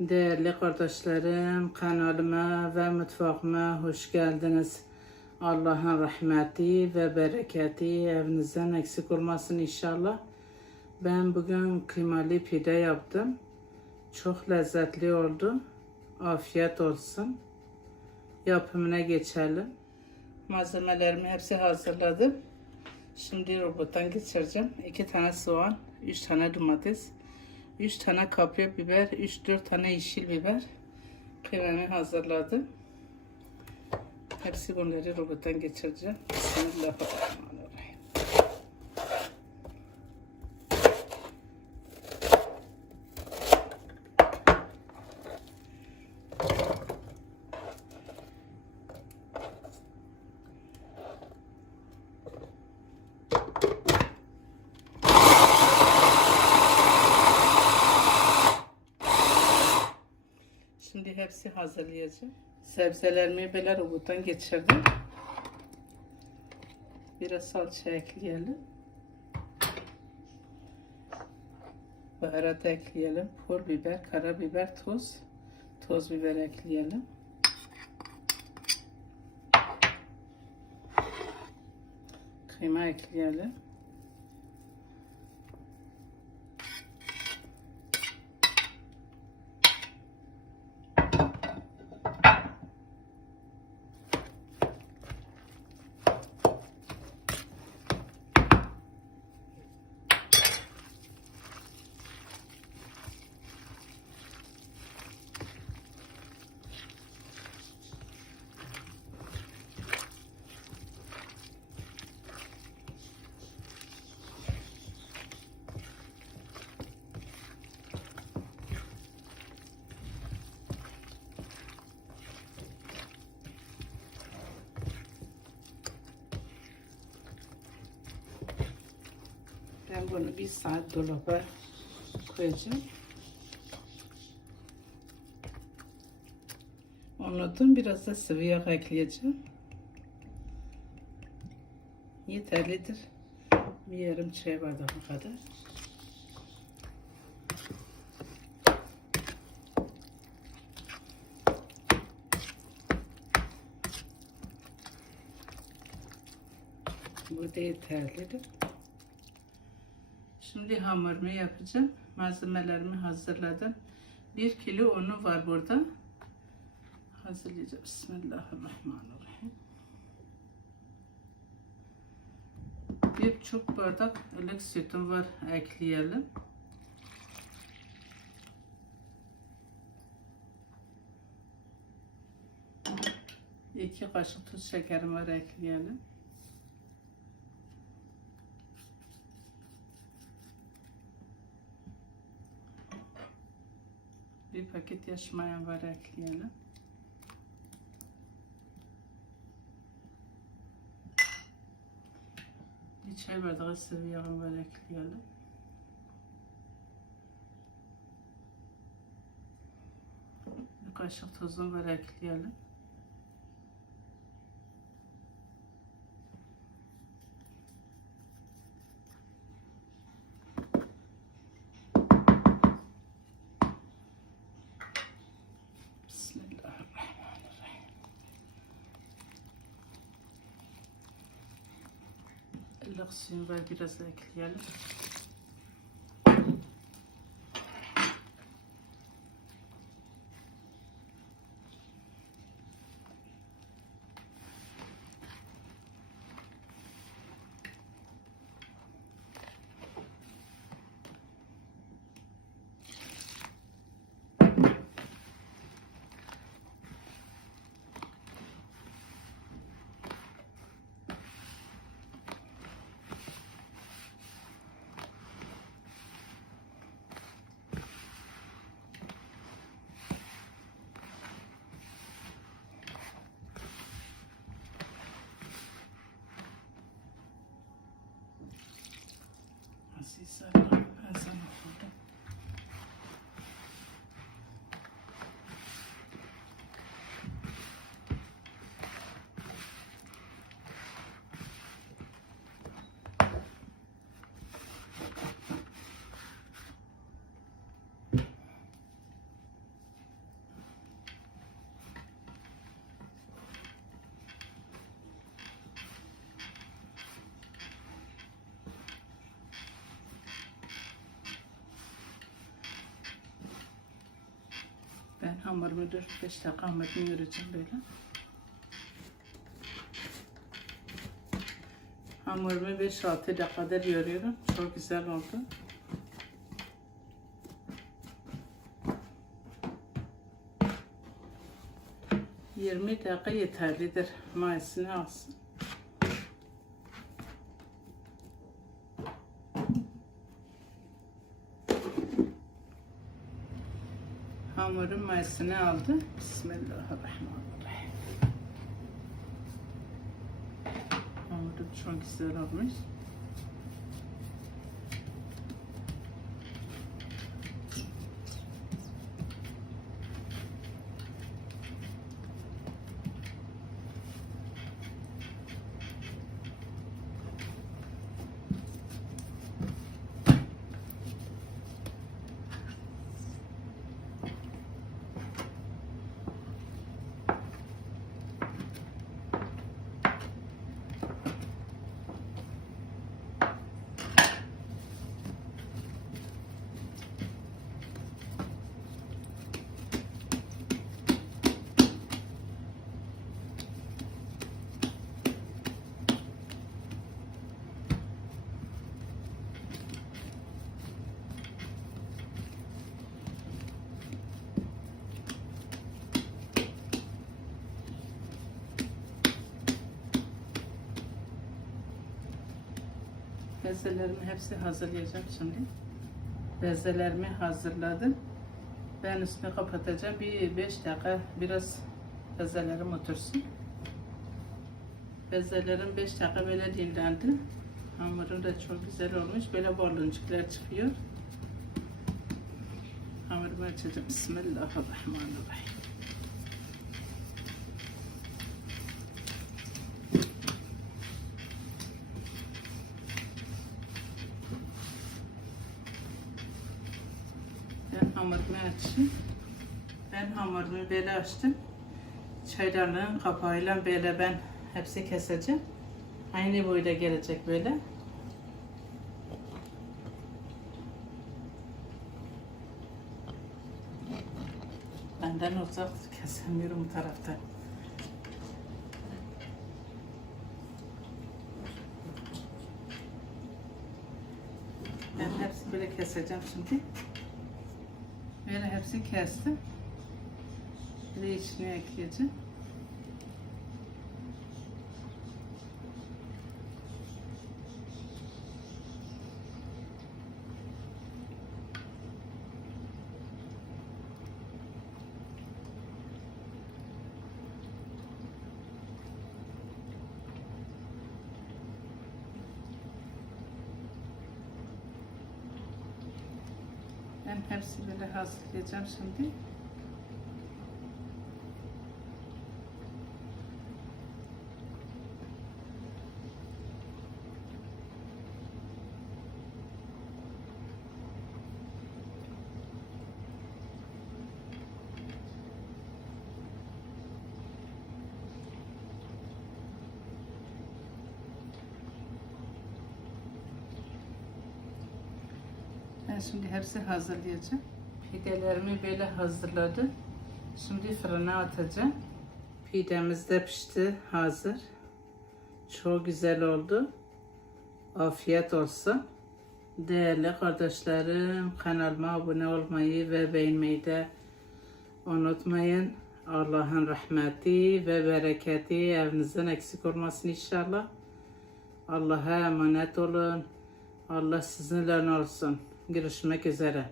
Değerli kardeşlerim, kanalıma ve mutfağıma hoş geldiniz. Allah'ın rahmeti ve bereketi evinizden eksik olmasın inşallah. Ben bugün kıymalı pide yaptım. Çok lezzetli oldu. Afiyet olsun. Yapımına geçelim. Malzemelerimi hepsi hazırladım. Şimdi robottan geçireceğim. 2 tane soğan, 3 tane domates, 3 tane kapya biber, 3-4 tane yeşil biber. Kıymamı hazırladım. Hepsi bunları robottan geçireceğim. Bismillahirrahmanirrahim. Şimdi hepsi hazırlayacağım. Sebzelerimi böyle robottan geçirdim. Biraz salça ekleyelim. Baharat ekleyelim. Pul biber, karabiber, tuz. Toz biber ekleyelim. Kıyma ekleyelim. Ben bunu bir saat dolaba koyacağım. Unuttum biraz da sıvı yağ ekleyeceğim. Yeterlidir. Bir yarım çay bardağı kadar. Bu da yeterlidir. Şimdi hamurumu yapacağım. Malzemelerimi hazırladım. Bir kilo unu var burada. Hazırlayacağım. Bismillahirrahmanirrahim. Bir buçuk bardak ılık sütüm var. Ekleyelim. İki kaşık tuz şekerim var. Ekleyelim. Bir paket yaş maya var ekleyelim. Bir çay bardağı sıvı yağ var ekleyelim. Bir kaşık tuzum var ekleyelim. Bismillahirrahmanirrahim. Var biraz ekleyelim. so. Hamurumu 4-5 dakika hamurumu yoğuracağım böyle. Hamurumu 5-6 dakikadır yoğuruyorum. Çok güzel oldu. Yirmi dakika yeterlidir. Mayasını alsın. Hamurun mayasını aldı. Bismillahirrahmanirrahim. Hamurum çok güzel olmuş. Bezelerimi hepsi hazırlayacağım şimdi. Bezelerimi hazırladım. Ben üstünü kapatacağım. Bir 5 dakika biraz bezelerim otursun. Bezelerim 5 dakika böyle dinlendi. Hamuru da çok güzel olmuş. Böyle baloncuklar çıkıyor. Hamurumu açacağım. Bismillahirrahmanirrahim. Hamurumu açayım. Ben hamurumu böyle açtım. Çaydanlığın kapağıyla böyle ben hepsi keseceğim. Aynı boyda gelecek böyle. Benden uzak kesemiyorum bu tarafta. Ben hepsi böyle keseceğim şimdi. Böyle hepsini kestim. Bir de içine ekleyeceğim. Ben böyle hazırlayacağım şimdi. Ben şimdi hepsi hazırlayacağım. Pidelerimi böyle hazırladım. Şimdi fırına atacağım. Pidemiz de pişti, hazır. Çok güzel oldu. Afiyet olsun. Değerli kardeşlerim, kanalıma abone olmayı ve beğenmeyi de unutmayın. Allah'ın rahmeti ve bereketi evinizden eksik olmasın inşallah. Allah'a emanet olun. Allah sizinle olsun. Görüşmek üzere.